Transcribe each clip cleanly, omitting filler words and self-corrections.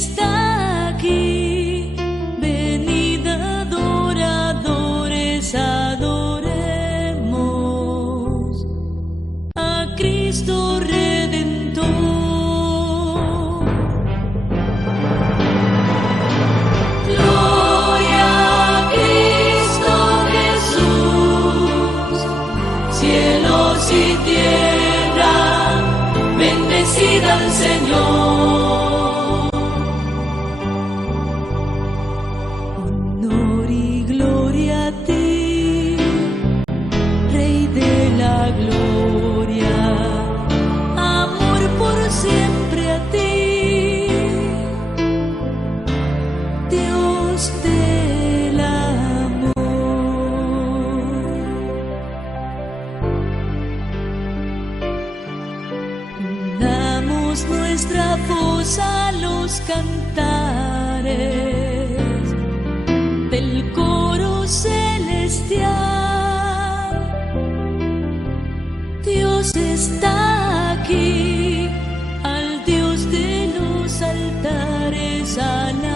está aquí. Venid adoradores, adoremos a Cristo Redentor. Gloria a Cristo Jesús, cielos y tierra, bendecida al Señor. Honor y gloria a ti, Rey de la gloria, amor por siempre a ti, Dios del amor. Unamos nuestra voz a los cantares del coro celestial. Dios está aquí, al Dios de los altares alabemos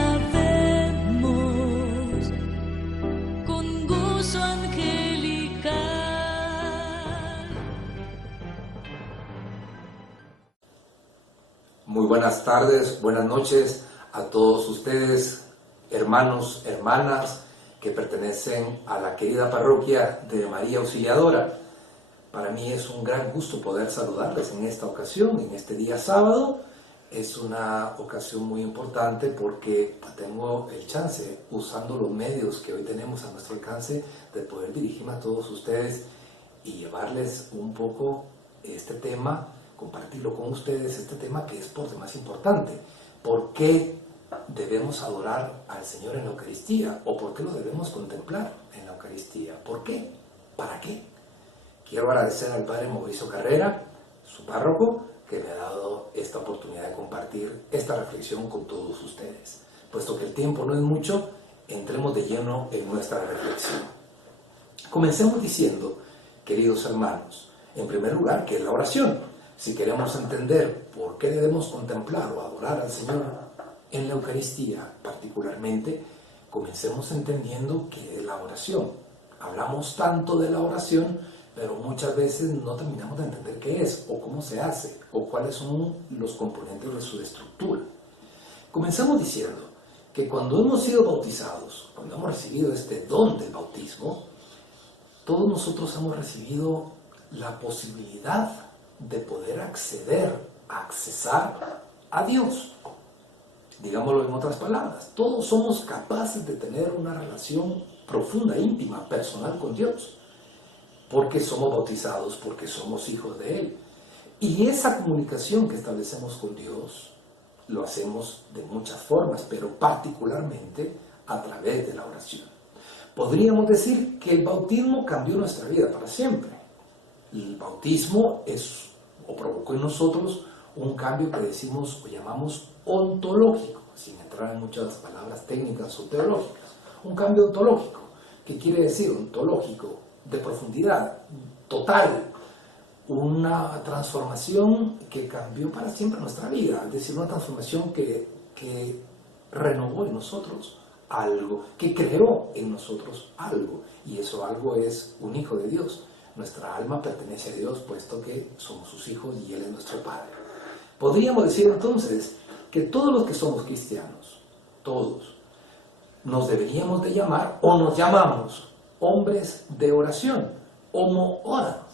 con gozo angelical. Muy buenas tardes, buenas noches a todos ustedes, hermanos, hermanas que pertenecen a la querida parroquia de María Auxiliadora. Para mí es un gran gusto poder saludarles en esta ocasión, en este día sábado. Es una ocasión muy importante porque tengo el chance, usando los medios que hoy tenemos a nuestro alcance, de poder dirigirme a todos ustedes y llevarles un poco este tema, compartirlo con ustedes, este tema que es por demás importante. ¿Por qué debemos adorar al Señor en la Eucaristía? ¿O por qué lo debemos contemplar en la Eucaristía? ¿Por qué? ¿Para qué? Quiero agradecer al Padre Mauricio Carrera, su párroco, que me ha dado esta oportunidad de compartir esta reflexión con todos ustedes. Puesto que el tiempo no es mucho, entremos de lleno en nuestra reflexión. Comencemos diciendo, queridos hermanos, en primer lugar, ¿qué es la oración? Si queremos entender por qué debemos contemplar o adorar al Señor en la Eucaristía particularmente, comencemos entendiendo qué es la oración. Hablamos tanto de la oración, pero muchas veces no terminamos de entender qué es, o cómo se hace, o cuáles son los componentes de su estructura. Comenzamos diciendo que cuando hemos sido bautizados, cuando hemos recibido este don del bautismo, todos nosotros hemos recibido la posibilidad de poder accesar a Dios. Digámoslo en otras palabras, todos somos capaces de tener una relación profunda, íntima, personal con Dios, porque somos bautizados, porque somos hijos de Él. Y esa comunicación que establecemos con Dios, lo hacemos de muchas formas, pero particularmente a través de la oración. Podríamos decir que el bautismo cambió nuestra vida para siempre. El bautismo provocó en nosotros un cambio que decimos o llamamos ontológico, sin entrar en muchas palabras técnicas o teológicas. Un cambio ontológico. ¿Qué quiere decir ontológico? De profundidad, total. Una transformación que cambió para siempre nuestra vida. Es decir, una transformación que renovó en nosotros algo, que creó en nosotros algo. Y eso algo es un hijo de Dios. Nuestra alma pertenece a Dios, puesto que somos sus hijos y Él es nuestro Padre. Podríamos decir entonces que todos los que somos cristianos, todos, nos deberíamos de llamar, o nos llamamos, hombres de oración, homo oranos.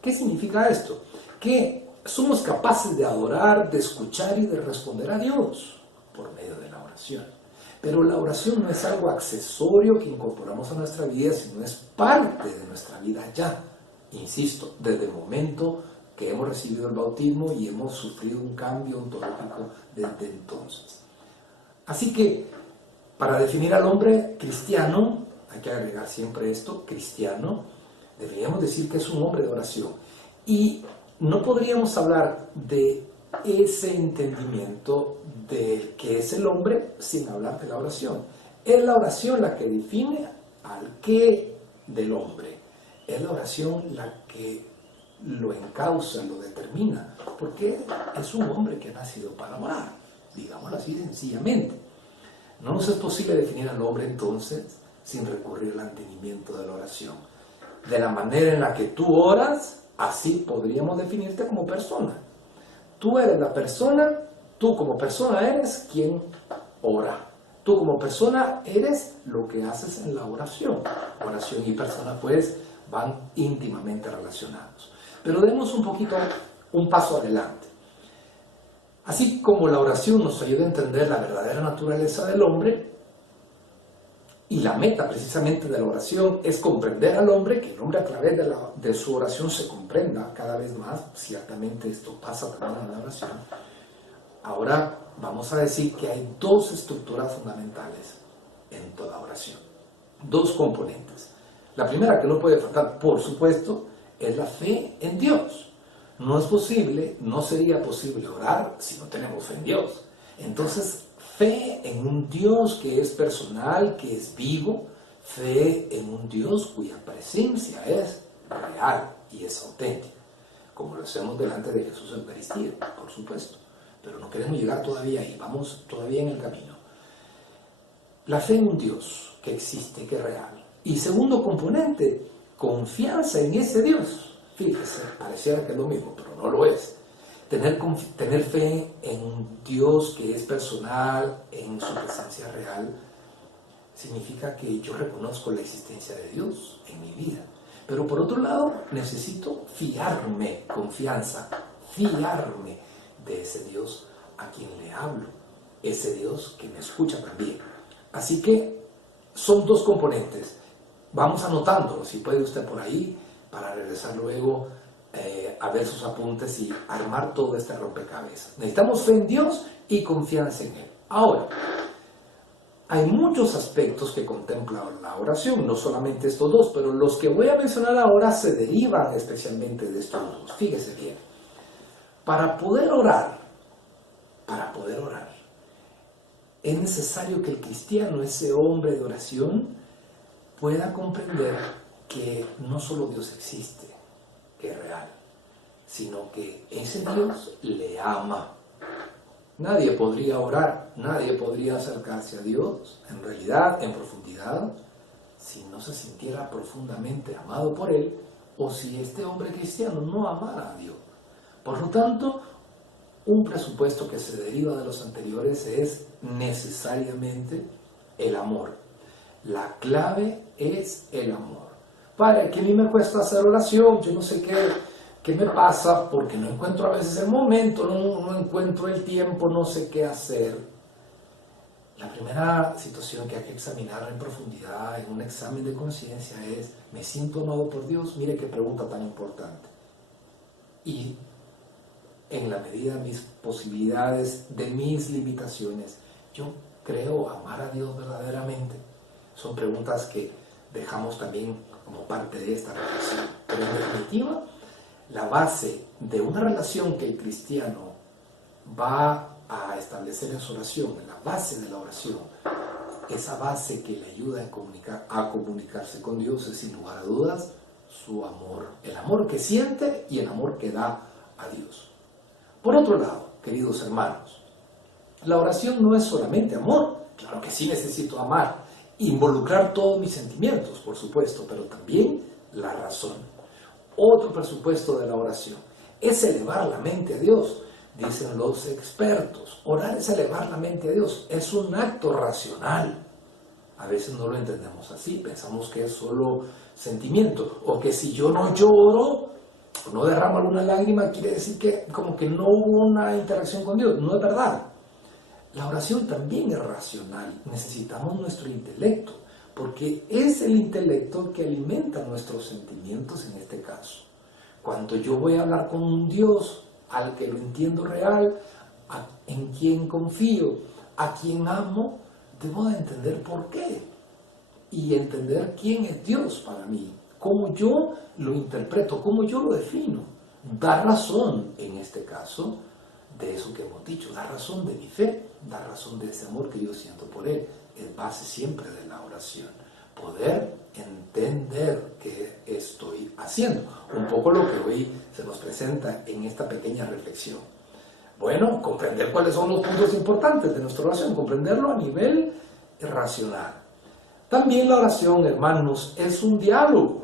¿Qué significa esto? Que somos capaces de adorar, de escuchar y de responder a Dios por medio de la oración. Pero la oración no es algo accesorio que incorporamos a nuestra vida, sino es parte de nuestra vida ya. Insisto, desde el momento que hemos recibido el bautismo y hemos sufrido un cambio ontológico desde entonces. Así que, para definir al hombre cristiano, hay que agregar siempre esto, cristiano, deberíamos decir que es un hombre de oración. Y no podríamos hablar de ese entendimiento de que es el hombre sin hablar de la oración. Es la oración la que define al qué del hombre. Es la oración la que lo encausa, lo determina, porque es un hombre que ha nacido para orar, digamos Digámoslo así sencillamente. No nos es posible definir al hombre entonces sin recurrir al entendimiento de la oración. De la manera en la que tú oras, así podríamos definirte como persona. Tú eres la persona, tú como persona eres quien ora. Tú como persona eres lo que haces en la oración. Oración y persona pues van íntimamente relacionados. Pero demos un paso adelante. Así como la oración nos ayuda a entender la verdadera naturaleza del hombre, y la meta precisamente de la oración es comprender al hombre, que el hombre a través de su oración se comprenda cada vez más, ciertamente esto pasa también en la oración. Ahora vamos a decir que hay dos estructuras fundamentales en toda oración, dos componentes. La primera que no puede faltar, por supuesto, es la fe en Dios. No es posible, no sería posible orar si no tenemos fe en Dios. Entonces, fe en un Dios que es personal, que es vivo, fe en un Dios cuya presencia es real y es auténtica, como lo hacemos delante de Jesús en Eucaristía, por supuesto. Pero no queremos llegar todavía ahí, vamos todavía en el camino. La fe en un Dios que existe, que es real. Y segundo componente, confianza en ese Dios. Fíjese, pareciera que es lo mismo, pero no lo es. Tener fe en un Dios que es personal, en su presencia real, significa que yo reconozco la existencia de Dios en mi vida. Pero por otro lado, necesito fiarme, confianza, fiarme de ese Dios a quien le hablo, ese Dios que me escucha también. Así que son dos componentes. Vamos anotándolo, si puede usted por ahí, para regresar luego a ver sus apuntes y armar todo este rompecabezas. Necesitamos fe en Dios y confianza en Él. Ahora, hay muchos aspectos que contempla la oración, no solamente estos dos, pero los que voy a mencionar ahora se derivan especialmente de estos dos. Fíjese bien, para poder orar, es necesario que el cristiano, ese hombre de oración, pueda comprender que no solo Dios existe, que es real, sino que ese Dios le ama. Nadie podría orar, nadie podría acercarse a Dios, en realidad, en profundidad, si no se sintiera profundamente amado por Él, o si este hombre cristiano no amara a Dios. Por lo tanto, un presupuesto que se deriva de los anteriores es necesariamente el amor. La clave es el amor. Padre, que a mí me cuesta hacer oración, yo no sé qué me pasa, porque no encuentro a veces el momento, no encuentro el tiempo, no sé qué hacer. La primera situación que hay que examinar en profundidad, en un examen de conciencia, es: ¿me siento amado por Dios? Mire qué pregunta tan importante. Y en la medida de mis posibilidades, de mis limitaciones, ¿yo creo amar a Dios verdaderamente? Son preguntas que dejamos también como parte de esta reflexión. Pero en definitiva, la base de una relación que el cristiano va a establecer en su oración, en la base de la oración, esa base que le ayuda a comunicarse con Dios es, sin lugar a dudas, su amor. El amor que siente y el amor que da a Dios. Por otro lado, queridos hermanos, la oración no es solamente amor. Claro que sí necesito amar, involucrar todos mis sentimientos, por supuesto, pero también la razón. Otro presupuesto de la oración es elevar la mente a Dios. Dicen los expertos, orar es elevar la mente a Dios, es un acto racional. A veces no lo entendemos así, pensamos que es solo sentimiento, o que si yo no lloro, no derramo alguna lágrima, quiere decir que como que no hubo una interacción con Dios. No es verdad. La oración también es racional, necesitamos nuestro intelecto, porque es el intelecto que alimenta nuestros sentimientos en este caso. Cuando yo voy a hablar con un Dios al que lo entiendo real, en quien confío, a quien amo, debo de entender por qué y entender quién es Dios para mí, cómo yo lo interpreto, cómo yo lo defino. Da razón, en este caso, de eso que hemos dicho, da razón de mi fe, da razón de ese amor que yo siento por Él. Es base siempre de la oración. Poder entender qué estoy haciendo. Un poco lo que hoy se nos presenta en esta pequeña reflexión. Bueno, comprender cuáles son los puntos importantes de nuestra oración, comprenderlo a nivel racional. También la oración, hermanos, es un diálogo.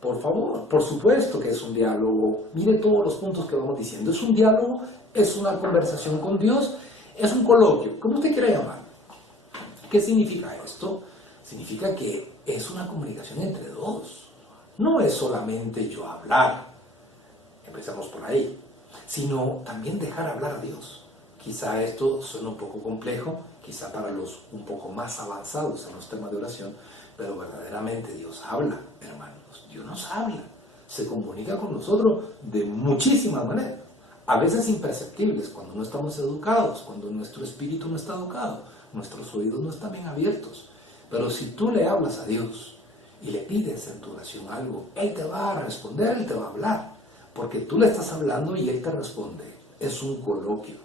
Por favor, por supuesto que es un diálogo. Mire todos los puntos que vamos diciendo. Es un diálogo, es una conversación con Dios, es un coloquio, como usted quiera llamar. ¿Qué significa esto? Significa que es una comunicación entre dos. No es solamente yo hablar, empezamos por ahí, sino también dejar hablar a Dios. Quizá esto suena un poco complejo, quizá para los un poco más avanzados en los temas de oración, pero verdaderamente Dios habla, hermanos. Dios nos habla, se comunica con nosotros de muchísimas maneras, a veces imperceptibles, cuando no estamos educados, cuando nuestro espíritu no está educado, nuestros oídos no están bien abiertos. Pero si tú le hablas a Dios y le pides en tu oración algo, Él te va a responder, Él te va a hablar, porque tú le estás hablando y Él te responde. Es un coloquio.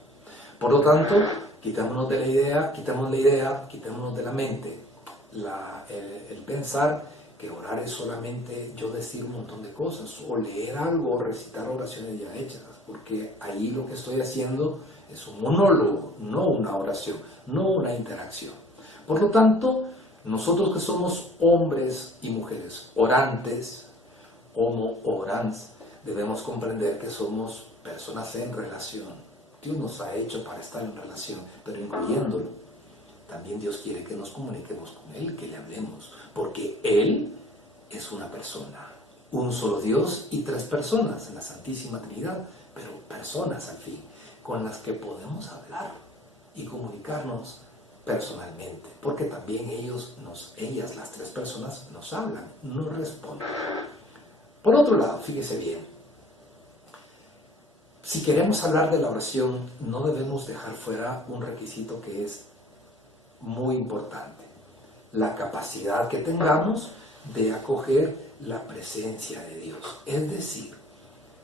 Por lo tanto, quitémonos de la idea, quitémonos de la mente el pensar que orar es solamente yo decir un montón de cosas, o leer algo, o recitar oraciones ya hechas, porque ahí lo que estoy haciendo es un monólogo, no una oración, no una interacción. Por lo tanto, nosotros que somos hombres y mujeres orantes, homo orans, debemos comprender que somos personas en relación. Dios nos ha hecho para estar en relación, pero incluyéndolo. También Dios quiere que nos comuniquemos con Él, que le hablemos, porque Él es una persona, un solo Dios y tres personas en la Santísima Trinidad, pero personas al fin, con las que podemos hablar y comunicarnos personalmente, porque también ellas, las tres personas, nos hablan, nos responden. Por otro lado, fíjese bien, si queremos hablar de la oración, no debemos dejar fuera un requisito que es muy importante: la capacidad que tengamos de acoger la presencia de Dios. Es decir,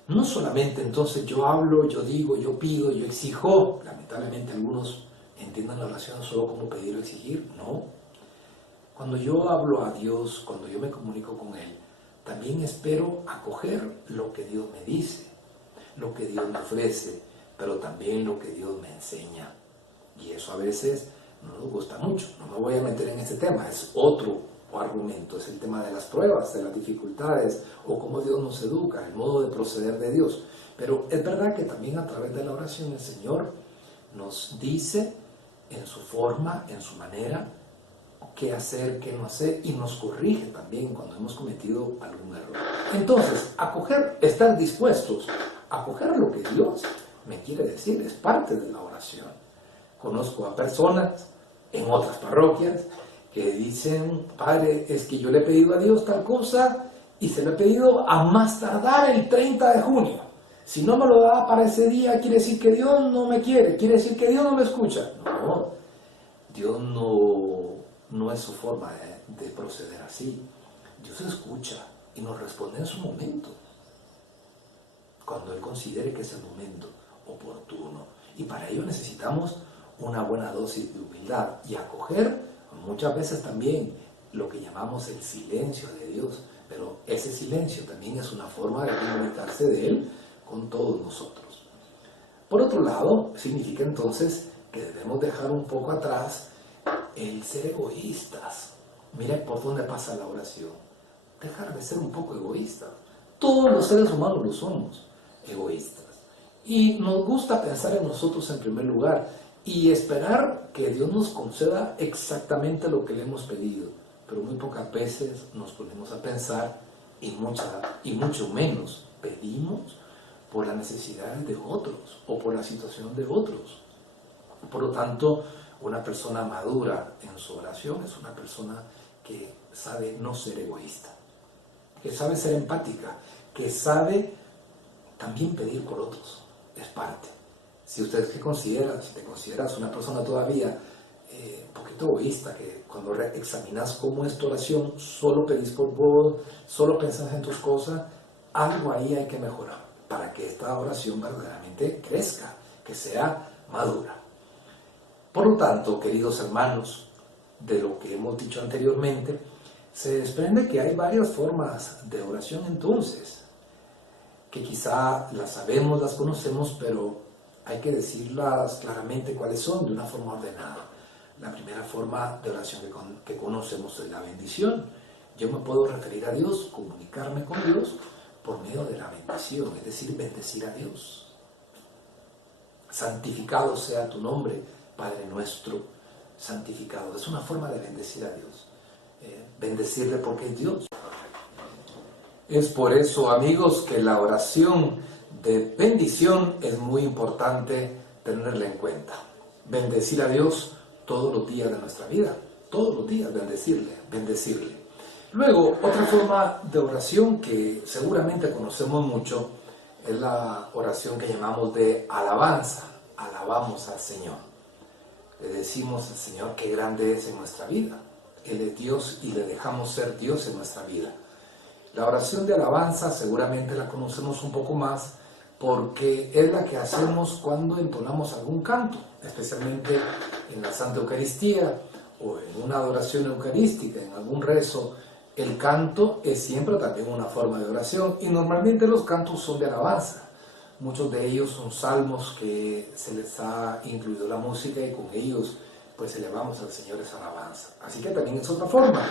no solamente entonces yo hablo, yo digo, yo pido, yo exijo. Lamentablemente algunos entienden la oración solo como pedir o exigir. No. Cuando yo hablo a Dios, cuando yo me comunico con Él, también espero acoger lo que Dios me dice, lo que Dios me ofrece, pero también lo que Dios me enseña. Y eso a veces no nos gusta mucho. No me voy a meter en este tema, es otro argumento, es el tema de las pruebas, de las dificultades, o cómo Dios nos educa, el modo de proceder de Dios. Pero es verdad que también a través de la oración el Señor nos dice en su forma, en su manera, qué hacer, qué no hacer, y nos corrige también cuando hemos cometido algún error. Entonces, estar dispuestos a acoger lo que Dios me quiere decir, es parte de la oración. Conozco a personas en otras parroquias que dicen: Padre, es que yo le he pedido a Dios tal cosa y se lo he pedido a más tardar el 30 de junio. Si no me lo da para ese día, quiere decir que Dios no me quiere, quiere decir que Dios no me escucha. No, Dios no es su forma de proceder así. Dios escucha y nos responde en su momento, cuando Él considere que es el momento oportuno. Y para ello necesitamos una buena dosis de humildad y acoger muchas veces también lo que llamamos el silencio de Dios, pero ese silencio también es una forma de comunicarse de Él con todos nosotros. Por otro lado, significa entonces que debemos dejar un poco atrás el ser egoístas. Miren por dónde pasa la oración. Dejar de ser un poco egoístas. Todos los seres humanos lo somos, egoístas. Y nos gusta pensar en nosotros en primer lugar y esperar que Dios nos conceda exactamente lo que le hemos pedido. Pero muy pocas veces nos ponemos a pensar, y mucho menos pedimos por las necesidades de otros o por la situación de otros. Por lo tanto, una persona madura en su oración es una persona que sabe no ser egoísta, que sabe ser empática, que sabe también pedir por otros. Es parte. Si ustedes si te consideras una persona todavía un poquito egoísta, que cuando examinas cómo es tu oración, solo pedís por vos, solo pensás en tus cosas, algo ahí hay que mejorar para que esta oración verdaderamente crezca, que sea madura. Por lo tanto, queridos hermanos, de lo que hemos dicho anteriormente, se desprende que hay varias formas de oración entonces, que quizá las sabemos, las conocemos, pero hay que decirlas claramente cuáles son, de una forma ordenada. La primera forma de oración que conocemos es la bendición. Yo me puedo referir a Dios, comunicarme con Dios por medio de la bendición, es decir, bendecir a Dios. Santificado sea tu nombre, Padre nuestro, santificado. Es una forma de bendecir a Dios. Bendecirle porque es Dios. Es por eso, amigos, que la oración de bendición es muy importante tenerla en cuenta. Bendecir a Dios todos los días de nuestra vida, todos los días bendecirle. Luego, otra forma de oración que seguramente conocemos mucho es la oración que llamamos de alabanza. Alabamos al Señor. Le decimos al Señor qué grande es en nuestra vida. Él es Dios y le dejamos ser Dios en nuestra vida. La oración de alabanza seguramente la conocemos un poco más porque es la que hacemos cuando entonamos algún canto, especialmente en la Santa Eucaristía o en una adoración eucarística, en algún rezo. El canto es siempre también una forma de oración y normalmente los cantos son de alabanza. Muchos de ellos son salmos que se les ha incluido la música y con ellos pues elevamos al Señor esa alabanza. Así que también es otra forma.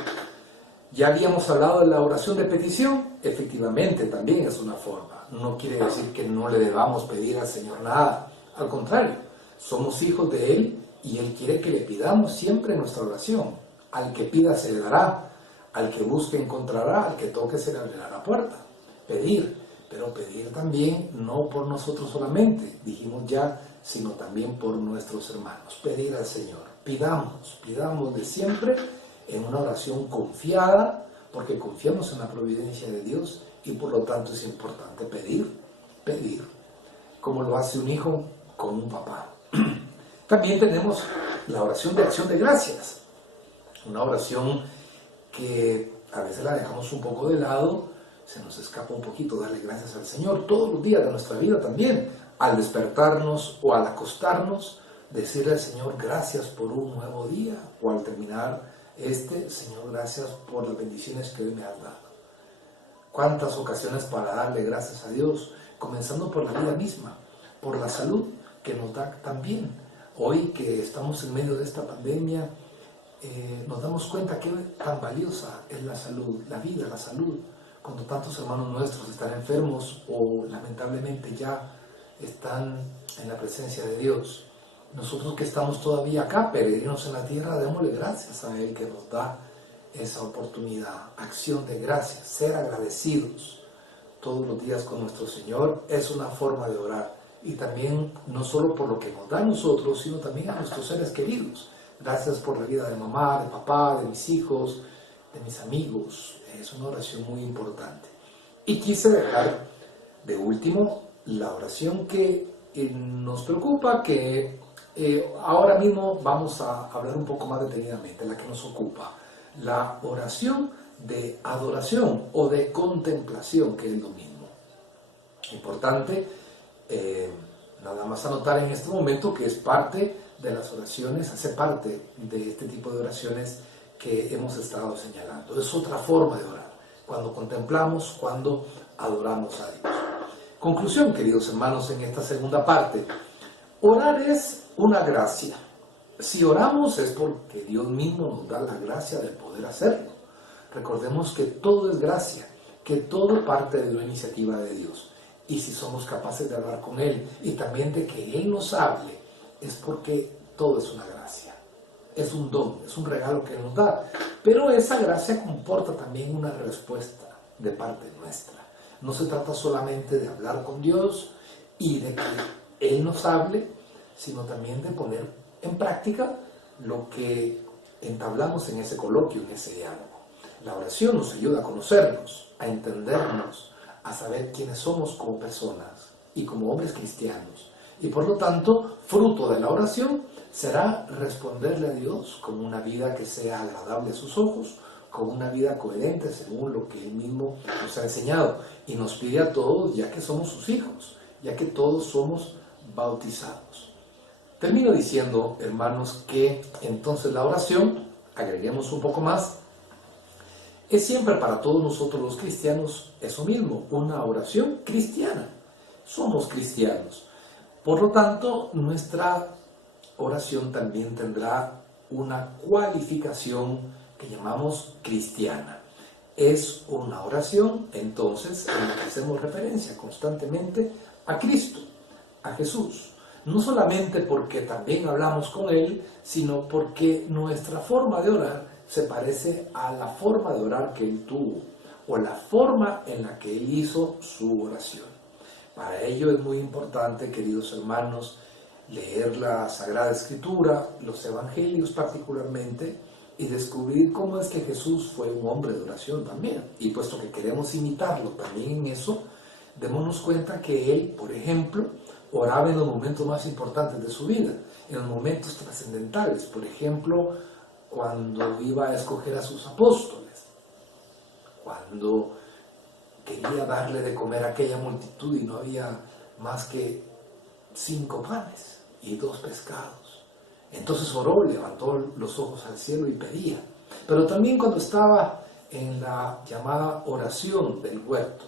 Ya habíamos hablado de la oración de petición, efectivamente también es una forma. No quiere decir que no le debamos pedir al Señor nada, al contrario, somos hijos de Él y Él quiere que le pidamos siempre en nuestra oración. Al que pida se le dará, al que busque encontrará, al que toque se le abrirá la puerta. Pedir, pero pedir también no por nosotros solamente, dijimos ya, sino también por nuestros hermanos. Pedir al Señor, pidamos de siempre en una oración confiada, porque confiamos en la providencia de Dios y por lo tanto es importante pedir, como lo hace un hijo con un papá. También tenemos la oración de acción de gracias, una oración que a veces la dejamos un poco de lado, se nos escapa un poquito darle gracias al Señor todos los días de nuestra vida también, al despertarnos o al acostarnos, decirle al Señor gracias por un nuevo día, o al terminar Señor, gracias por las bendiciones que hoy me has dado. ¿Cuántas ocasiones para darle gracias a Dios? Comenzando por la vida misma, por la salud que nos da también. Hoy que estamos en medio de esta pandemia, nos damos cuenta que tan valiosa es la salud, la vida, la salud. Cuando tantos hermanos nuestros están enfermos o lamentablemente ya están en la presencia de Dios. Nosotros que estamos todavía acá, peregrinos en la tierra, démosle gracias a Él que nos da esa oportunidad. Acción de gracias, ser agradecidos todos los días con nuestro Señor es una forma de orar. Y también no solo por lo que nos da a nosotros, sino también a nuestros seres queridos. Gracias por la vida de mamá, de papá, de mis hijos, de mis amigos. Es una oración muy importante. Y quise dejar de último la oración que nos preocupa, que ahora mismo vamos a hablar un poco más detenidamente, la que nos ocupa, la oración de adoración o de contemplación, que es lo mismo. Importante, nada más anotar en este momento que es parte de las oraciones, hace parte de este tipo de oraciones que hemos estado señalando. Es otra forma de orar, cuando contemplamos, cuando adoramos a Dios. Conclusión, queridos hermanos, en esta segunda parte. Orar es una gracia. Si oramos es porque Dios mismo nos da la gracia de poder hacerlo. Recordemos que todo es gracia, que todo parte de una iniciativa de Dios. Y si somos capaces de hablar con Él y también de que Él nos hable, es porque todo es una gracia. Es un don, es un regalo que Él nos da. Pero esa gracia comporta también una respuesta de parte nuestra. No se trata solamente de hablar con Dios y de que Él nos hable, sino también de poner en práctica lo que entablamos en ese coloquio, en ese diálogo. La oración nos ayuda a conocernos, a entendernos, a saber quiénes somos como personas y como hombres cristianos. Y por lo tanto, fruto de la oración será responderle a Dios con una vida que sea agradable a sus ojos, con una vida coherente según lo que Él mismo nos ha enseñado. Y nos pide a todos, ya que somos sus hijos, ya que todos somos bautizados. Termino diciendo, hermanos, que entonces la oración, agreguemos un poco más, es siempre para todos nosotros los cristianos eso mismo, una oración cristiana. Somos cristianos. Por lo tanto, nuestra oración también tendrá una cualificación que llamamos cristiana. Es una oración, entonces, en la que hacemos referencia constantemente a Cristo, a Jesús. No solamente porque también hablamos con Él, sino porque nuestra forma de orar se parece a la forma de orar que Él tuvo, o la forma en la que Él hizo su oración. Para ello es muy importante, queridos hermanos, leer la Sagrada Escritura, los Evangelios particularmente, y descubrir cómo es que Jesús fue un hombre de oración también. Y puesto que queremos imitarlo también en eso, démonos cuenta que Él, por ejemplo, oraba en los momentos más importantes de su vida, en los momentos trascendentales. Por ejemplo, cuando iba a escoger a sus apóstoles, cuando quería darle de comer a aquella multitud y no había más que 5 panes y 2 pescados. Entonces oró, levantó los ojos al cielo y pedía. Pero también cuando estaba en la llamada oración del huerto,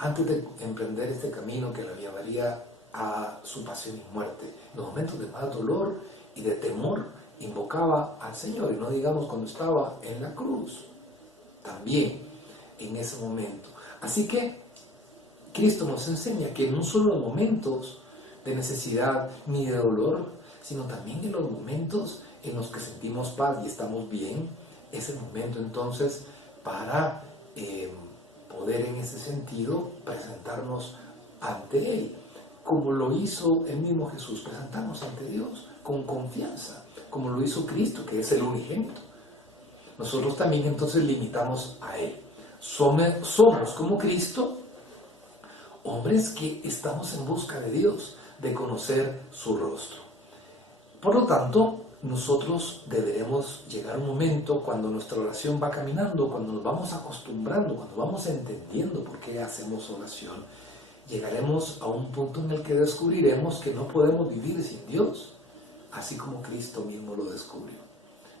antes de emprender este camino que lo llevaría a su pasión y muerte, en los momentos de más dolor y de temor, invocaba al Señor. Y no digamos cuando estaba en la cruz, también en ese momento. Así que Cristo nos enseña que no solo en momentos de necesidad ni de dolor, sino también en los momentos en los que sentimos paz y estamos bien, es el momento entonces para poder en ese sentido presentarnos ante Él, como lo hizo el mismo Jesús, presentarnos ante Dios con confianza, como lo hizo Cristo, que es el unigénito. Nosotros también entonces limitamos a Él. Somos como Cristo, hombres que estamos en busca de Dios, de conocer su rostro. Por lo tanto, nosotros deberemos llegar a un momento cuando nuestra oración va caminando, cuando nos vamos acostumbrando, cuando vamos entendiendo por qué hacemos oración, llegaremos a un punto en el que descubriremos que no podemos vivir sin Dios, así como Cristo mismo lo descubrió.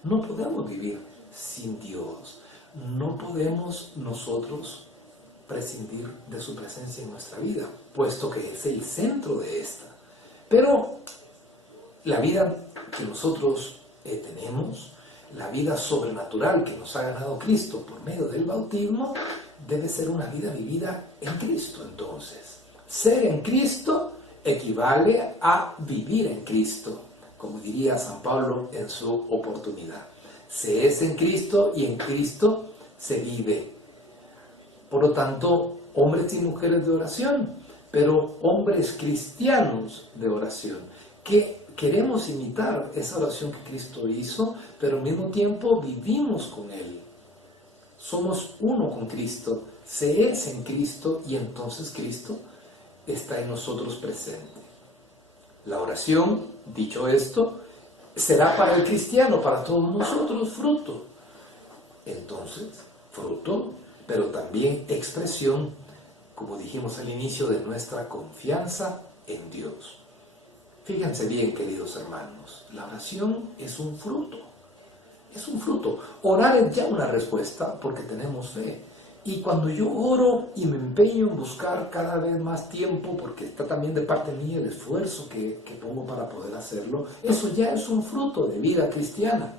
No podemos vivir sin Dios, no podemos nosotros prescindir de su presencia en nuestra vida, puesto que es el centro de esta. Pero la vida que nosotros tenemos, la vida sobrenatural que nos ha ganado Cristo por medio del bautismo, debe ser una vida vivida en Cristo. Entonces, ser en Cristo equivale a vivir en Cristo, como diría San Pablo en su oportunidad. Se es en Cristo y en Cristo se vive. Por lo tanto, hombres y mujeres de oración, pero hombres cristianos de oración, que queremos imitar esa oración que Cristo hizo, pero al mismo tiempo vivimos con Él. Somos uno con Cristo, se es en Cristo y entonces Cristo está en nosotros presente. La oración, dicho esto, será para el cristiano, para todos nosotros, fruto. Entonces, fruto, pero también expresión, como dijimos al inicio, de nuestra confianza en Dios. Fíjense bien, queridos hermanos, la oración es un fruto. Es un fruto. Orar es ya una respuesta porque tenemos fe. Y cuando yo oro y me empeño en buscar cada vez más tiempo, porque está también de parte mía el esfuerzo que pongo para poder hacerlo, eso ya es un fruto de vida cristiana.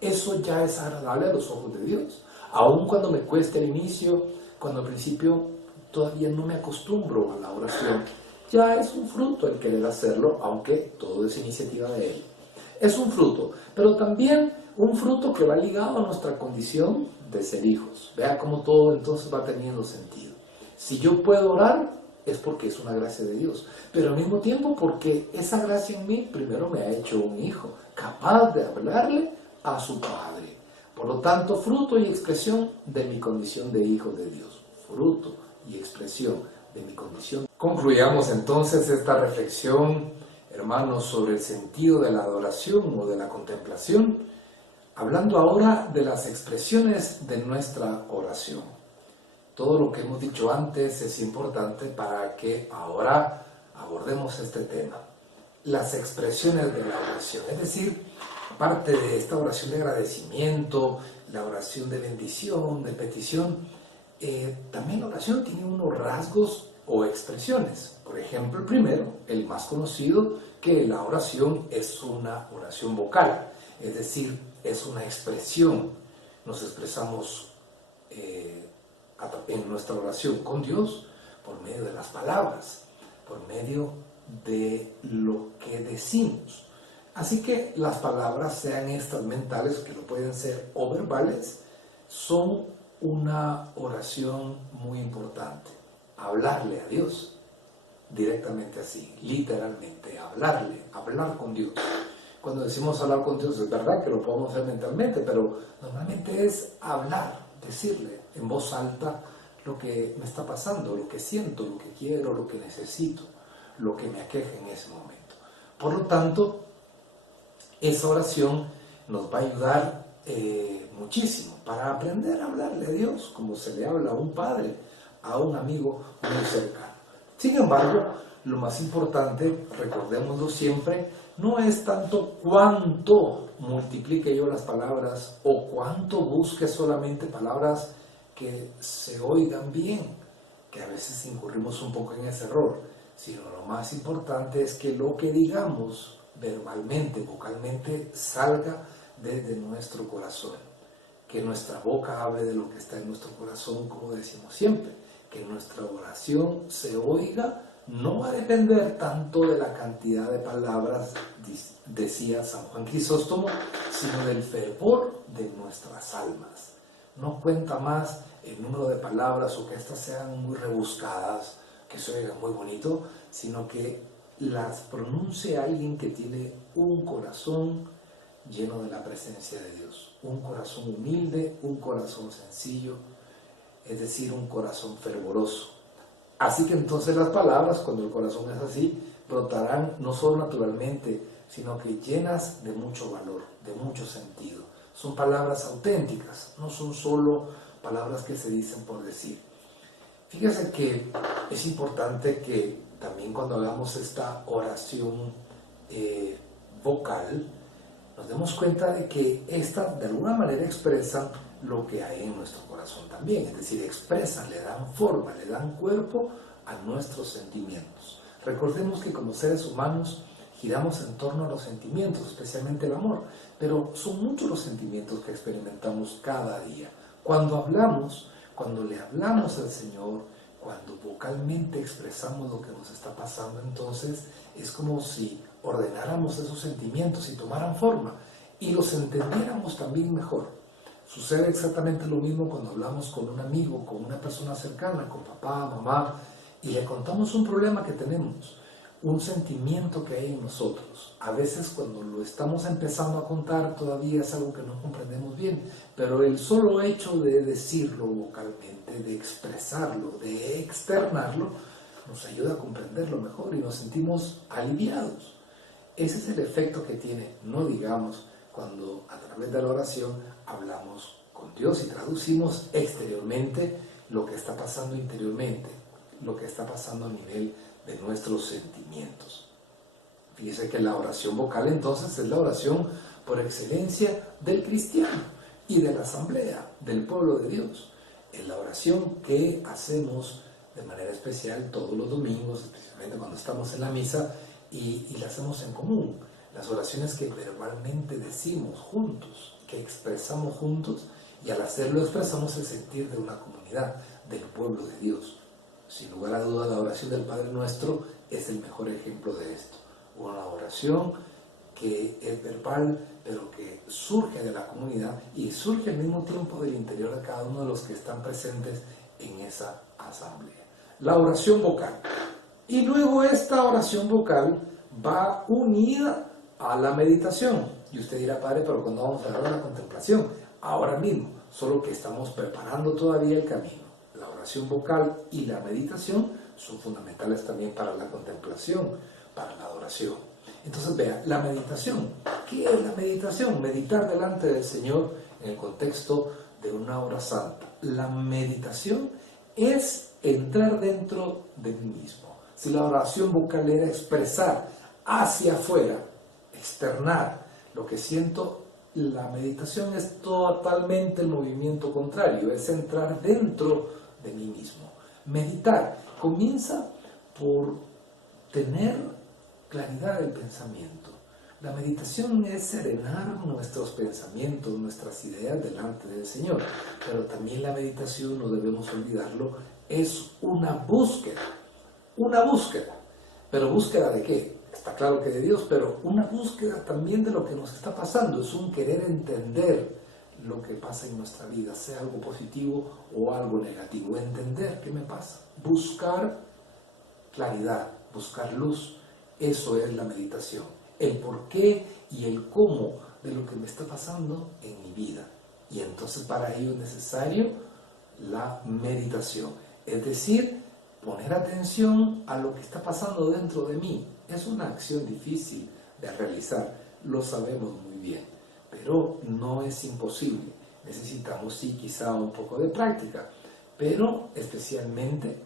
Eso ya es agradable a los ojos de Dios. Aun cuando me cueste al inicio, cuando al principio todavía no me acostumbro a la oración, ya es un fruto el querer hacerlo, aunque todo es iniciativa de Él. Es un fruto, pero también un fruto que va ligado a nuestra condición de ser hijos. Vea cómo todo entonces va teniendo sentido. Si yo puedo orar, es porque es una gracia de Dios, pero al mismo tiempo porque esa gracia en mí primero me ha hecho un hijo, capaz de hablarle a su Padre. Por lo tanto, fruto y expresión de mi condición de hijo de Dios. Fruto y expresión de mi condición. Concluyamos entonces esta reflexión, hermanos, sobre el sentido de la adoración o de la contemplación, hablando ahora de las expresiones de nuestra oración. Todo lo que hemos dicho antes es importante para que ahora abordemos este tema. Las expresiones de la oración, es decir, aparte de esta oración de agradecimiento, la oración de bendición, de petición, también la oración tiene unos rasgos o expresiones. Por ejemplo, el primero, el más conocido, que la oración es una oración vocal, es decir, es una expresión. Nos expresamos en nuestra oración con Dios por medio de las palabras, por medio de lo que decimos. Así que las palabras, sean estas mentales, que lo pueden ser, o verbales, son una oración muy importante. Hablarle a Dios, directamente así, literalmente, hablar con Dios. Cuando decimos hablar con Dios, es verdad que lo podemos hacer mentalmente, pero normalmente es hablar, decirle en voz alta lo que me está pasando, lo que siento, lo que quiero, lo que necesito, lo que me aqueja en ese momento. Por lo tanto, esa oración nos va a ayudar muchísimo para aprender a hablarle a Dios como se le habla a un padre, a un amigo muy cercano. Sin embargo, lo más importante, recordémoslo siempre, no es tanto cuánto multiplique yo las palabras o cuánto busque solamente palabras que se oigan bien, que a veces incurrimos un poco en ese error, sino lo más importante es que lo que digamos verbalmente, vocalmente, salga desde nuestro corazón, que nuestra boca hable de lo que está en nuestro corazón, como decimos siempre, que nuestra oración se oiga. No va a depender tanto de la cantidad de palabras, decía San Juan Crisóstomo, sino del fervor de nuestras almas. No cuenta más el número de palabras o que éstas sean muy rebuscadas, que se oigan muy bonito, sino que las pronuncie alguien que tiene un corazón lleno de la presencia de Dios, un corazón humilde, un corazón sencillo, es decir, un corazón fervoroso. Así que entonces las palabras, cuando el corazón es así, brotarán no solo naturalmente, sino que llenas de mucho valor, de mucho sentido. Son palabras auténticas, no son solo palabras que se dicen por decir. Fíjese que es importante que también cuando hagamos esta oración vocal, nos demos cuenta de que estas de alguna manera expresan lo que hay en nuestro corazón también, es decir, expresan, le dan forma, le dan cuerpo a nuestros sentimientos. Recordemos que como seres humanos giramos en torno a los sentimientos, especialmente el amor, pero son muchos los sentimientos que experimentamos cada día. Cuando hablamos, cuando le hablamos al Señor, cuando vocalmente expresamos lo que nos está pasando, entonces es como si ordenáramos esos sentimientos y tomaran forma y los entendiéramos también mejor. Sucede exactamente lo mismo cuando hablamos con un amigo, con una persona cercana, con papá, mamá, y le contamos un problema que tenemos, un sentimiento que hay en nosotros. A veces cuando lo estamos empezando a contar todavía es algo que no comprendemos bien, pero el solo hecho de decirlo vocalmente, de expresarlo, de externarlo, nos ayuda a comprenderlo mejor y nos sentimos aliviados. Ese es el efecto que tiene, no digamos, cuando a través de la oración hablamos con Dios y traducimos exteriormente lo que está pasando interiormente, lo que está pasando a nivel de nuestros sentimientos. Fíjese que la oración vocal entonces es la oración por excelencia del cristiano y de la asamblea, del pueblo de Dios. Es la oración que hacemos de manera especial todos los domingos, especialmente cuando estamos en la misa y la hacemos en común. Las oraciones que verbalmente decimos juntos, que expresamos juntos, y al hacerlo expresamos el sentir de una comunidad, del pueblo de Dios. Sin lugar a dudas, la oración del Padre Nuestro es el mejor ejemplo de esto. Una oración que es verbal, pero que surge de la comunidad y surge al mismo tiempo del interior de cada uno de los que están presentes en esa asamblea. La oración vocal. Y luego esta oración vocal va unida a la meditación. Y usted dirá, Padre, pero ¿cuándo vamos a hablar de la contemplación? Ahora mismo, solo que estamos preparando todavía el camino. La oración vocal y la meditación son fundamentales también para la contemplación, para la adoración. Entonces, vea, la meditación. ¿Qué es la meditación? Meditar delante del Señor en el contexto de una hora santa. La meditación es entrar dentro de mí mismo. Si la oración vocal era expresar hacia afuera, externar lo que siento, la meditación es totalmente el movimiento contrario, es entrar dentro de mí mismo. Meditar comienza por tener claridad del pensamiento. La meditación es serenar nuestros pensamientos, nuestras ideas delante del Señor, pero también la meditación, no debemos olvidarlo, es una búsqueda. Una búsqueda. ¿Pero búsqueda de qué? Está claro que de Dios, pero una búsqueda también de lo que nos está pasando. Es un querer entender lo que pasa en nuestra vida, sea algo positivo o algo negativo. Entender qué me pasa. Buscar claridad, buscar luz. Eso es la meditación. El por qué y el cómo de lo que me está pasando en mi vida. Y entonces para ello es necesario la meditación. Es decir, poner atención a lo que está pasando dentro de mí. Es una acción difícil de realizar, lo sabemos muy bien, pero no es imposible. Necesitamos sí quizá un poco de práctica, pero especialmente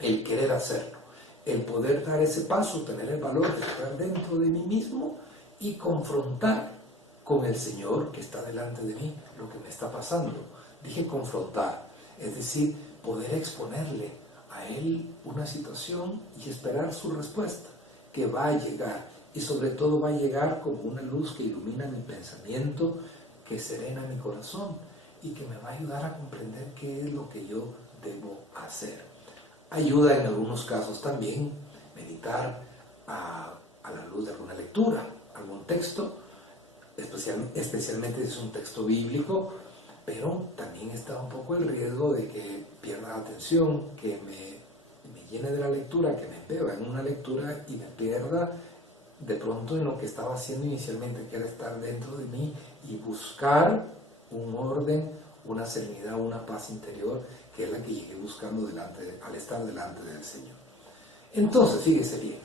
el querer hacerlo, el poder dar ese paso, tener el valor de estar dentro de mí mismo y confrontar con el Señor que está delante de mí lo que me está pasando. Dije confrontar, es decir, poder exponerle a Él una situación y esperar su respuesta, que va a llegar, y sobre todo va a llegar como una luz que ilumina mi pensamiento, que serena mi corazón y que me va a ayudar a comprender qué es lo que yo debo hacer. Ayuda en algunos casos también meditar a la luz de alguna lectura, algún texto, especialmente si es un texto bíblico, pero también está un poco el riesgo de que pierda la atención, que me llene de la lectura, que me beba en una lectura y me pierda de pronto en lo que estaba haciendo inicialmente, que era estar dentro de mí y buscar un orden, una serenidad, una paz interior, que es la que llegué buscando al estar delante del Señor. Entonces, fíjese bien,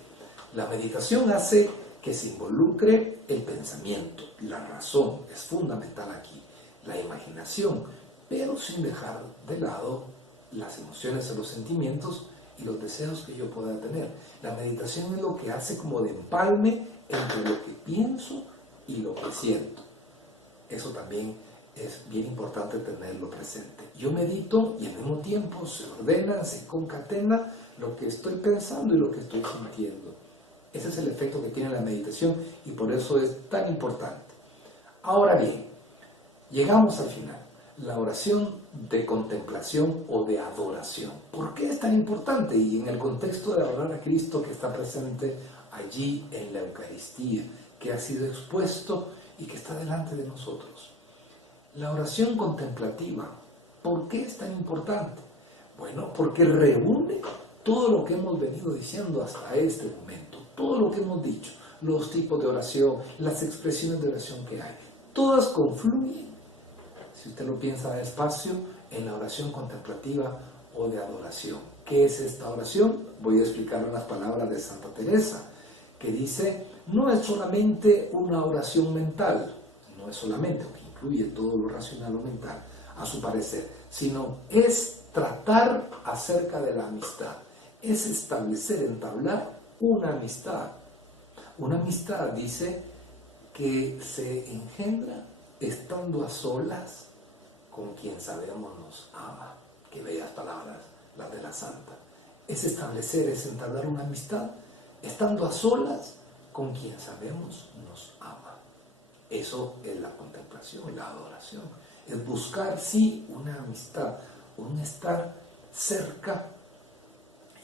la meditación hace que se involucre el pensamiento, la razón, es fundamental aquí, la imaginación, pero sin dejar de lado las emociones o los sentimientos y los deseos que yo pueda tener. La meditación es lo que hace como de empalme entre lo que pienso y lo que siento. Eso también es bien importante tenerlo presente. Yo medito y al mismo tiempo se ordena, se concatena lo que estoy pensando y lo que estoy sintiendo. Ese es el efecto que tiene la meditación y por eso es tan importante. Ahora bien, llegamos al final. La oración de contemplación o de adoración. ¿Por qué es tan importante? Y en el contexto de adorar a Cristo que está presente allí en la Eucaristía, que ha sido expuesto y que está delante de nosotros. La oración contemplativa, ¿por qué es tan importante? Bueno, porque reúne todo lo que hemos venido diciendo hasta este momento, todo lo que hemos dicho, los tipos de oración, las expresiones de oración que hay, todas confluyen, si usted lo piensa despacio, en la oración contemplativa o de adoración. ¿Qué es esta oración? Voy a explicar unas palabras de Santa Teresa, que dice, no es solamente una oración mental, no es solamente, aunque incluye todo lo racional o mental, a su parecer, sino es tratar acerca de la amistad, es establecer, entablar una amistad. Una amistad, dice, que se engendra estando a solas con quien sabemos nos ama. Qué bellas palabras las de la Santa. Es establecer, es entablar una amistad estando a solas con quien sabemos nos ama. Eso es la contemplación, la adoración. Es buscar, sí, una amistad, un estar cerca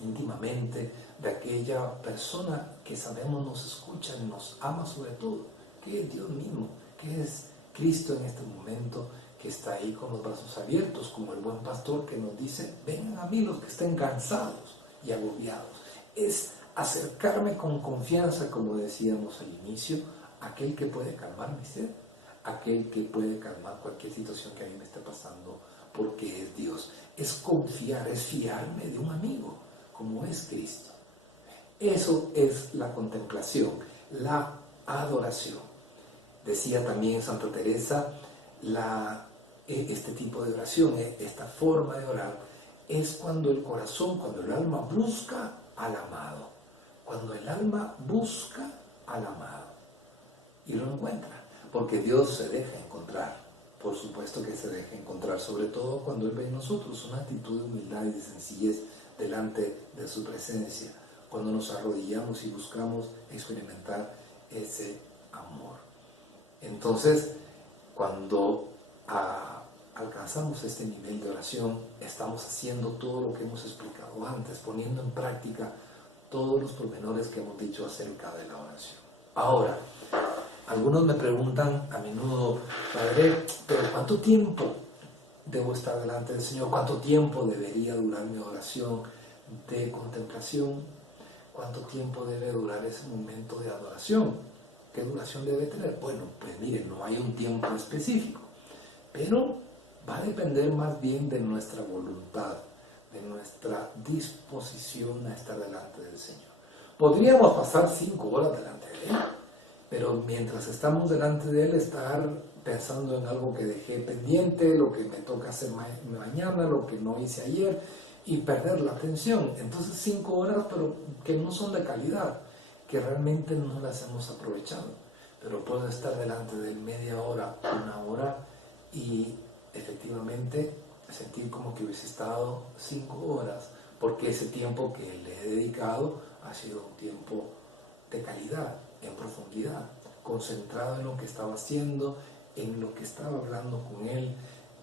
íntimamente de aquella persona que sabemos nos escucha y nos ama sobre todo, que es Dios mismo, que es Cristo en este momento, que está ahí con los brazos abiertos, como el buen pastor que nos dice, vengan a mí los que estén cansados y agobiados. Es acercarme con confianza, como decíamos al inicio, a aquel que puede calmar mi sed, aquel que puede calmar cualquier situación que a mí me esté pasando, porque es Dios. Es confiar, es fiarme de un amigo, como es Cristo. Eso es la contemplación, la adoración. Decía también Santa Teresa, este tipo de oración, esta forma de orar, es cuando el corazón, cuando el alma busca al amado. Cuando el alma busca al amado y lo encuentra, porque Dios se deja encontrar. Por supuesto que se deja encontrar, sobre todo cuando Él ve en nosotros una actitud de humildad y de sencillez delante de su presencia, cuando nos arrodillamos y buscamos experimentar ese amor. Entonces, cuando alcanzamos este nivel de oración, estamos haciendo todo lo que hemos explicado antes, poniendo en práctica todos los pormenores que hemos dicho acerca de la oración. Ahora, algunos me preguntan a menudo, Padre, ¿pero cuánto tiempo debo estar delante del Señor? ¿Cuánto tiempo debería durar mi oración de contemplación? ¿Cuánto tiempo debe durar ese momento de adoración? ¿Qué duración debe tener? Bueno, pues miren, no hay un tiempo específico, pero va a depender más bien de nuestra voluntad, de nuestra disposición a estar delante del Señor. Podríamos pasar 5 horas delante de Él, pero mientras estamos delante de Él, estar pensando en algo que dejé pendiente, lo que me toca hacer mañana, lo que no hice ayer, y perder la atención. Entonces 5 horas, pero que no son de calidad, que realmente no las hemos aprovechado. Pero puedo estar delante de Él media hora, 1 hora, y efectivamente sentir como que hubiese estado 5 horas, porque ese tiempo que le he dedicado ha sido un tiempo de calidad, en profundidad, concentrado en lo que estaba haciendo, en lo que estaba hablando con Él,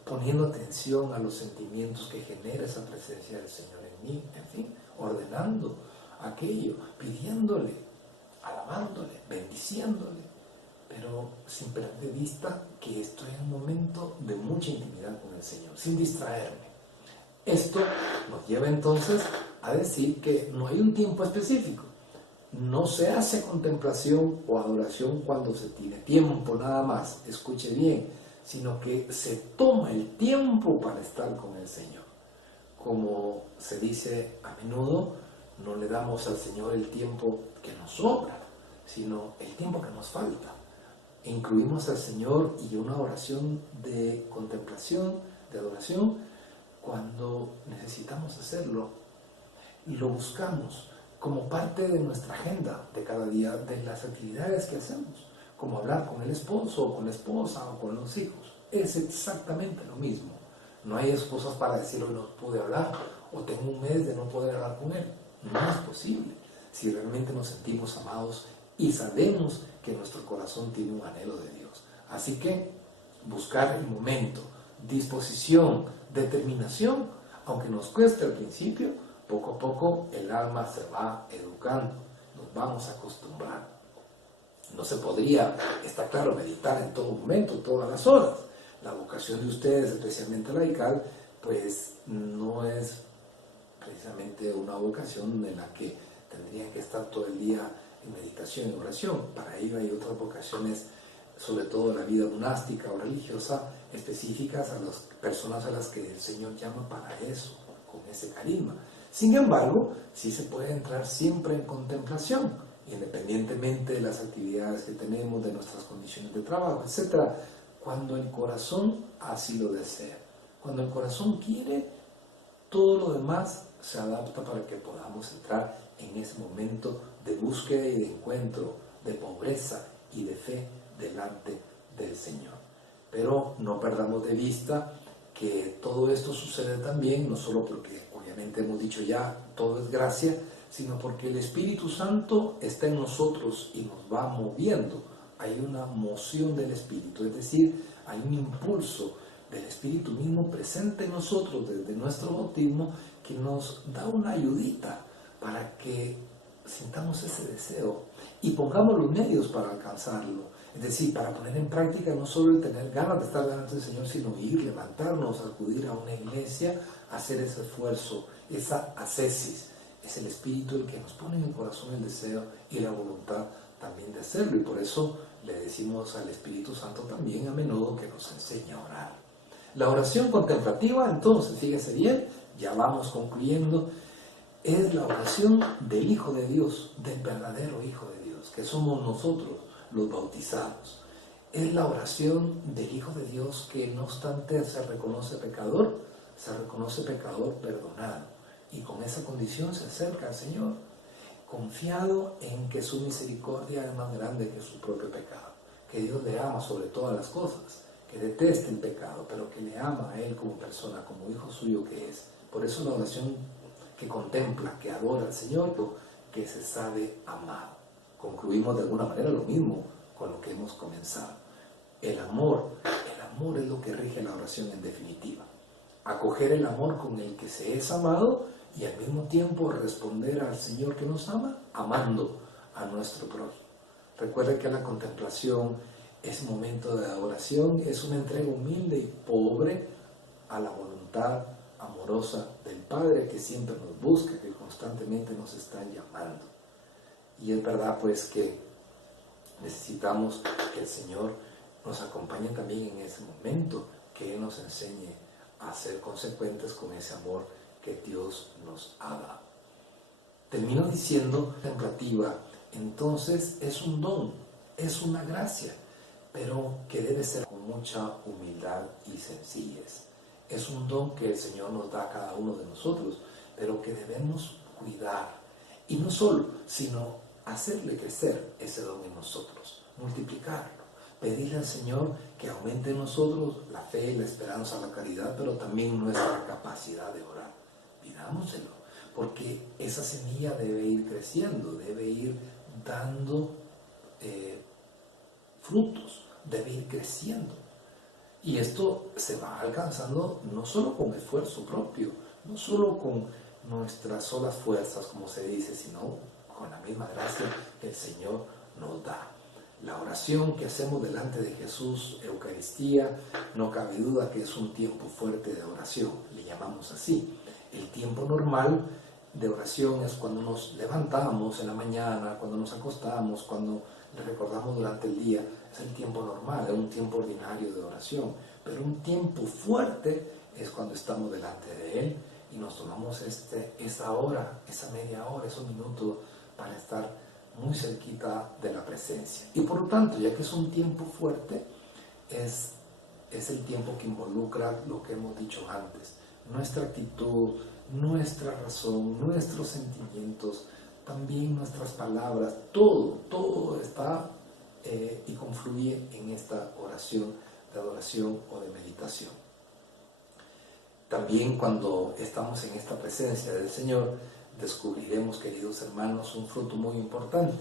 poniendo atención a los sentimientos que genera esa presencia del Señor en mí, en fin, ordenando aquello, pidiéndole, alabándole, bendiciéndole, pero sin perder de vista que estoy en un momento de mucha intimidad con el Señor, sin distraerme. Esto nos lleva entonces a decir que no hay un tiempo específico. No se hace contemplación o adoración cuando se tiene tiempo nada más, escuche bien, sino que se toma el tiempo para estar con el Señor. Como se dice a menudo, no le damos al Señor el tiempo que nos sobra, sino el tiempo que nos falta. Incluimos al Señor y una oración de contemplación, de adoración, cuando necesitamos hacerlo. Lo buscamos como parte de nuestra agenda de cada día, de las actividades que hacemos, como hablar con el esposo, o con la esposa, o con los hijos. Es exactamente lo mismo. No hay excusas para decir hoy no pude hablar, o tengo un mes de no poder hablar con él. No es posible, si realmente nos sentimos amados y sabemos que nuestro corazón tiene un anhelo de Dios. Así que buscar el momento, disposición, determinación, aunque nos cueste al principio, poco a poco el alma se va educando, nos vamos a acostumbrar. No se podría, está claro, meditar en todo momento, todas las horas. La vocación de ustedes, especialmente laical, pues no es precisamente una vocación en la que tendrían que estar todo el día en meditación y oración. Para ello hay otras vocaciones, sobre todo la vida monástica o religiosa, específicas a las personas a las que el Señor llama para eso, con ese carisma. Sin embargo, sí se puede entrar siempre en contemplación, independientemente de las actividades que tenemos, de nuestras condiciones de trabajo, etc. Cuando el corazón así lo desea, cuando el corazón quiere, todo lo demás se adapta para que podamos entrar en ese momento de búsqueda y de encuentro, de pobreza y de fe delante del Señor. Pero no perdamos de vista que todo esto sucede también, no solo porque obviamente hemos dicho ya, todo es gracia, sino porque el Espíritu Santo está en nosotros y nos va moviendo. Hay una moción del Espíritu, es decir, hay un impulso del Espíritu mismo presente en nosotros desde nuestro bautismo que nos da una ayudita para que sintamos ese deseo y pongamos los medios para alcanzarlo. Es decir, para poner en práctica no solo el tener ganas de estar delante del Señor, sino ir, levantarnos, acudir a una iglesia, hacer ese esfuerzo, esa ascesis. Es el Espíritu el que nos pone en el corazón el deseo y la voluntad también de hacerlo. Y por eso le decimos al Espíritu Santo también a menudo que nos enseñe a orar. La oración contemplativa, entonces, fíjese bien, ya vamos concluyendo, es la oración del Hijo de Dios, del verdadero Hijo de Dios, que somos nosotros los bautizados. Es la oración del Hijo de Dios que no obstante se reconoce pecador perdonado, y con esa condición se acerca al Señor, confiado en que su misericordia es más grande que su propio pecado, que Dios le ama sobre todas las cosas, que detesta el pecado, pero que le ama a Él como persona, como hijo suyo que es. Por eso la oración que contempla, que adora al Señor, que se sabe amado. Concluimos de alguna manera lo mismo con lo que hemos comenzado. El amor es lo que rige la oración en definitiva. Acoger el amor con el que se es amado y al mismo tiempo responder al Señor que nos ama, amando a nuestro prójimo. Recuerda que la contemplación es momento de adoración, es una entrega humilde y pobre a la voluntad amorosa del Padre que siempre nos busca, que constantemente nos está llamando. Y es verdad pues que necesitamos que el Señor nos acompañe también en ese momento, que Él nos enseñe a ser consecuentes con ese amor que Dios nos ha dado. Termino diciendo, contemplativa, entonces es un don, es una gracia, pero que debe ser con mucha humildad y sencillez. Es un don que el Señor nos da a cada uno de nosotros, pero que debemos cuidar. Y no solo, sino hacerle crecer ese don en nosotros, multiplicarlo, pedirle al Señor que aumente en nosotros la fe, la esperanza, la caridad, pero también nuestra capacidad de orar. Pidámoselo, porque esa semilla debe ir creciendo, debe ir dando frutos, debe ir creciendo. Y esto se va alcanzando no solo con esfuerzo propio, no solo con nuestras solas fuerzas, como se dice, sino con la misma gracia que el Señor nos da. La oración que hacemos delante de Jesús, Eucaristía, no cabe duda que es un tiempo fuerte de oración, le llamamos así. El tiempo normal de oración es cuando nos levantamos en la mañana, cuando nos acostamos, cuando le recordamos durante el día. Es el tiempo normal, es un tiempo ordinario de oración. Pero un tiempo fuerte es cuando estamos delante de Él y nos tomamos esa hora, esa media hora, esos minutos para estar muy cerquita de la presencia. Y por lo tanto, ya que es un tiempo fuerte, es el tiempo que involucra lo que hemos dicho antes. Nuestra actitud, nuestra razón, nuestros sentimientos, también nuestras palabras, todo está y confluye en esta oración de adoración o de meditación. También cuando estamos en esta presencia del Señor, descubriremos, queridos hermanos, un fruto muy importante.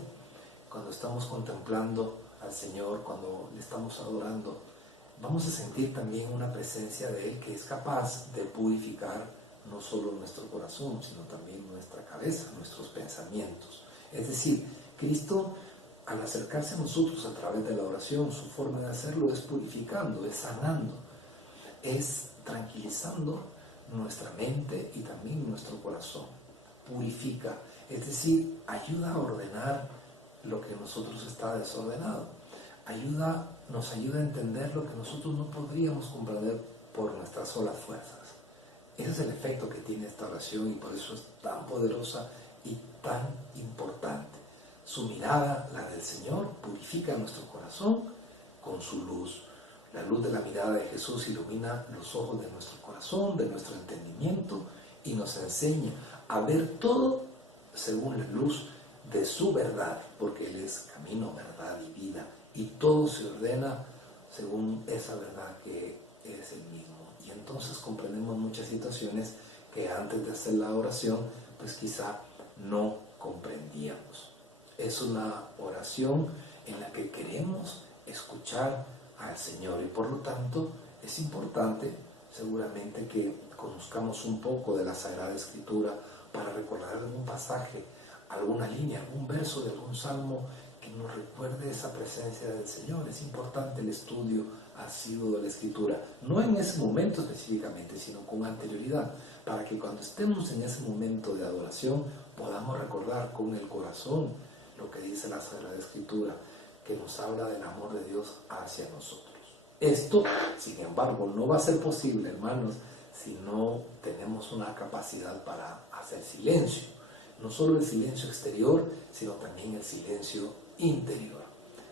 Cuando estamos contemplando al Señor, cuando le estamos adorando, vamos a sentir también una presencia de Él que es capaz de purificar no solo nuestro corazón, sino también nuestra cabeza, nuestros pensamientos. Es decir, Cristo, al acercarse a nosotros a través de la oración, su forma de hacerlo es purificando, es sanando, es tranquilizando nuestra mente y también nuestro corazón. Purifica, es decir, ayuda a ordenar lo que en nosotros está desordenado. Nos ayuda a entender lo que nosotros no podríamos comprender por nuestras solas fuerzas. Ese es el efecto que tiene esta oración y por eso es tan poderosa y tan importante. Su mirada, la del Señor, purifica nuestro corazón con su luz. La luz de la mirada de Jesús ilumina los ojos de nuestro corazón, de nuestro entendimiento y nos enseña a ver todo según la luz de su verdad, porque Él es camino, verdad y vida, y todo se ordena según esa verdad que es Él mismo. Y entonces comprendemos muchas situaciones que antes de hacer la oración, pues quizá no comprendíamos. Es una oración en la que queremos escuchar al Señor y por lo tanto es importante seguramente que conozcamos un poco de la Sagrada Escritura para recordar algún pasaje, alguna línea, algún verso de algún salmo que nos recuerde esa presencia del Señor. Es importante el estudio asiduo de la Escritura, no en ese momento específicamente, sino con anterioridad, para que cuando estemos en ese momento de adoración podamos recordar con el corazón lo que dice la Sagrada Escritura, que nos habla del amor de Dios hacia nosotros. Esto, sin embargo, no va a ser posible, hermanos, si no tenemos una capacidad para hacer silencio. No solo el silencio exterior, sino también el silencio interior.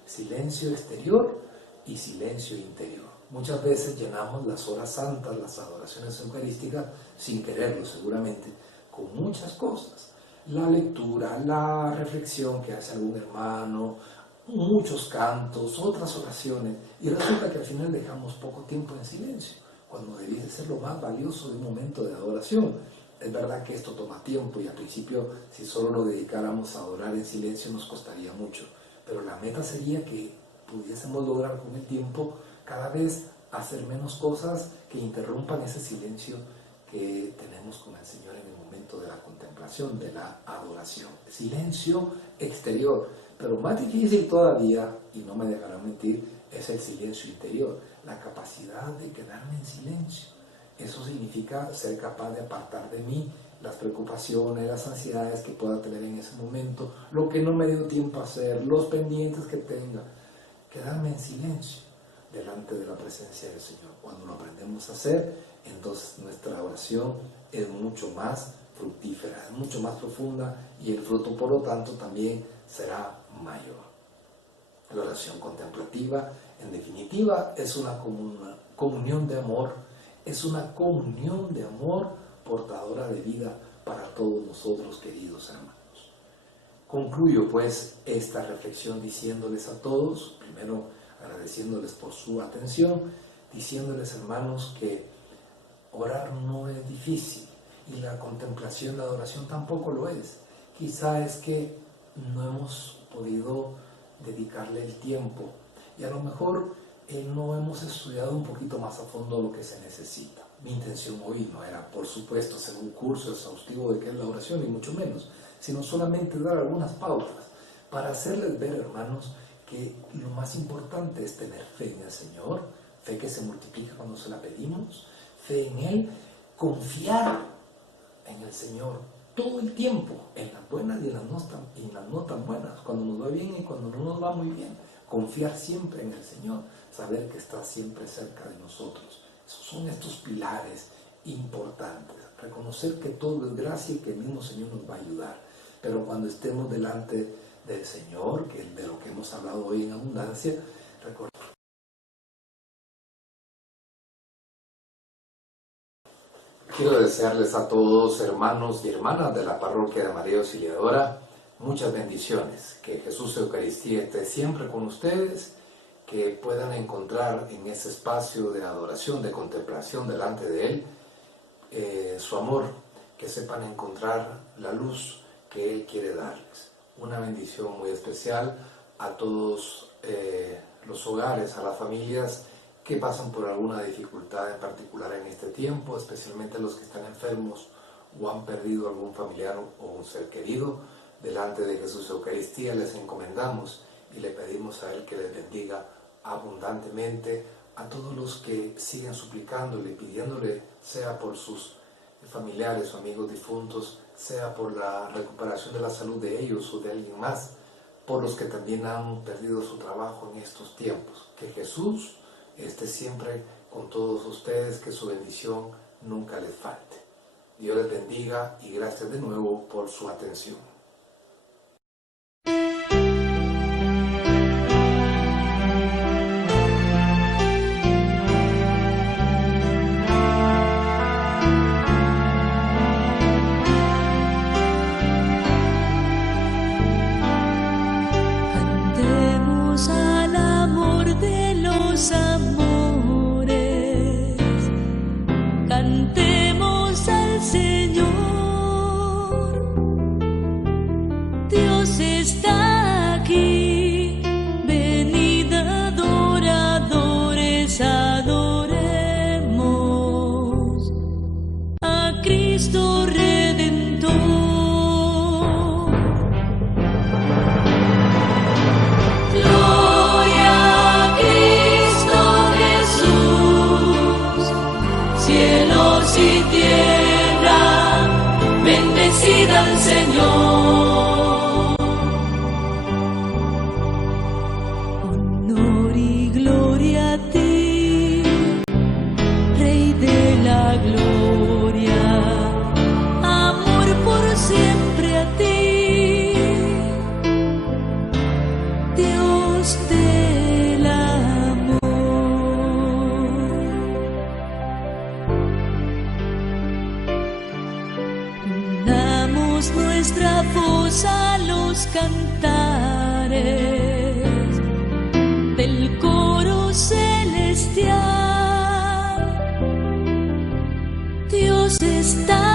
Silencio exterior y silencio interior. Muchas veces llenamos las horas santas, las adoraciones eucarísticas, sin quererlo seguramente, con muchas cosas. La lectura, la reflexión que hace algún hermano, muchos cantos, otras oraciones, y resulta que al final dejamos poco tiempo en silencio, cuando debiese ser lo más valioso de un momento de adoración. Es verdad que esto toma tiempo y al principio, si solo lo dedicáramos a adorar en silencio, nos costaría mucho. Pero la meta sería que pudiésemos lograr con el tiempo cada vez hacer menos cosas que interrumpan ese silencio que tenemos con el Señor en el momento de la contemplación, de la adoración. Silencio exterior, pero más difícil todavía, y no me dejarán mentir, es el silencio interior, la capacidad de quedarme en silencio. Eso significa ser capaz de apartar de mí las preocupaciones, las ansiedades que pueda tener en ese momento, lo que no me dio tiempo a hacer, los pendientes que tenga. Quedarme en silencio delante de la presencia del Señor. Cuando lo aprendemos a hacer, entonces nuestra oración es mucho más fructífera, es mucho más profunda y el fruto, por lo tanto, también será mayor. La oración contemplativa, en definitiva, es una comunión de amor, es una comunión de amor portadora de vida para todos nosotros, queridos hermanos. Concluyo pues esta reflexión diciéndoles a todos, primero agradeciéndoles por su atención, diciéndoles, hermanos, que orar no es difícil y la contemplación, la adoración tampoco lo es. Quizá es que no hemos podido dedicarle el tiempo y a lo mejor no hemos estudiado un poquito más a fondo lo que se necesita. Mi intención hoy no era, por supuesto, hacer un curso exhaustivo de qué es la oración, ni mucho menos, sino solamente dar algunas pautas para hacerles ver, hermanos, que lo más importante es tener fe en el Señor, fe que se multiplica cuando se la pedimos, fe en Él, confiar en el Señor todo el tiempo, en las buenas y en las no tan buenas, cuando nos va bien y cuando no nos va muy bien. Confiar siempre en el Señor, saber que está siempre cerca de nosotros. Esos son estos pilares importantes. Reconocer que todo es gracia y que el mismo Señor nos va a ayudar. Pero cuando estemos delante del Señor, que es de lo que hemos hablado hoy en abundancia, recordar. Quiero desearles a todos, hermanos y hermanas de la parroquia de María Auxiliadora, muchas bendiciones, que Jesús Eucaristía esté siempre con ustedes, que puedan encontrar en ese espacio de adoración, de contemplación delante de Él, su amor, que sepan encontrar la luz que Él quiere darles. Una bendición muy especial a todos los hogares, a las familias que pasan por alguna dificultad en particular en este tiempo, especialmente los que están enfermos o han perdido algún familiar o un ser querido. Delante de Jesús Eucaristía les encomendamos y le pedimos a Él que les bendiga abundantemente. A todos los que siguen suplicándole, pidiéndole, sea por sus familiares o amigos difuntos, sea por la recuperación de la salud de ellos o de alguien más, por los que también han perdido su trabajo en estos tiempos. Que Jesús esté siempre con todos ustedes, que su bendición nunca les falte. Dios les bendiga y gracias de nuevo por su atención. Cantemos al amor de los amores, cantemos al Señor. Dios está aquí, venid adoradores, adoremos a Cristo Redentor. Gloria a Cristo Jesús, cielos y tierra, bendecida al Señor. Honor y gloria a ti, Rey de la gloria, amor por siempre a ti, Dios del amor. Unamos nuestra voz a los cantares del coro celestial. Dios está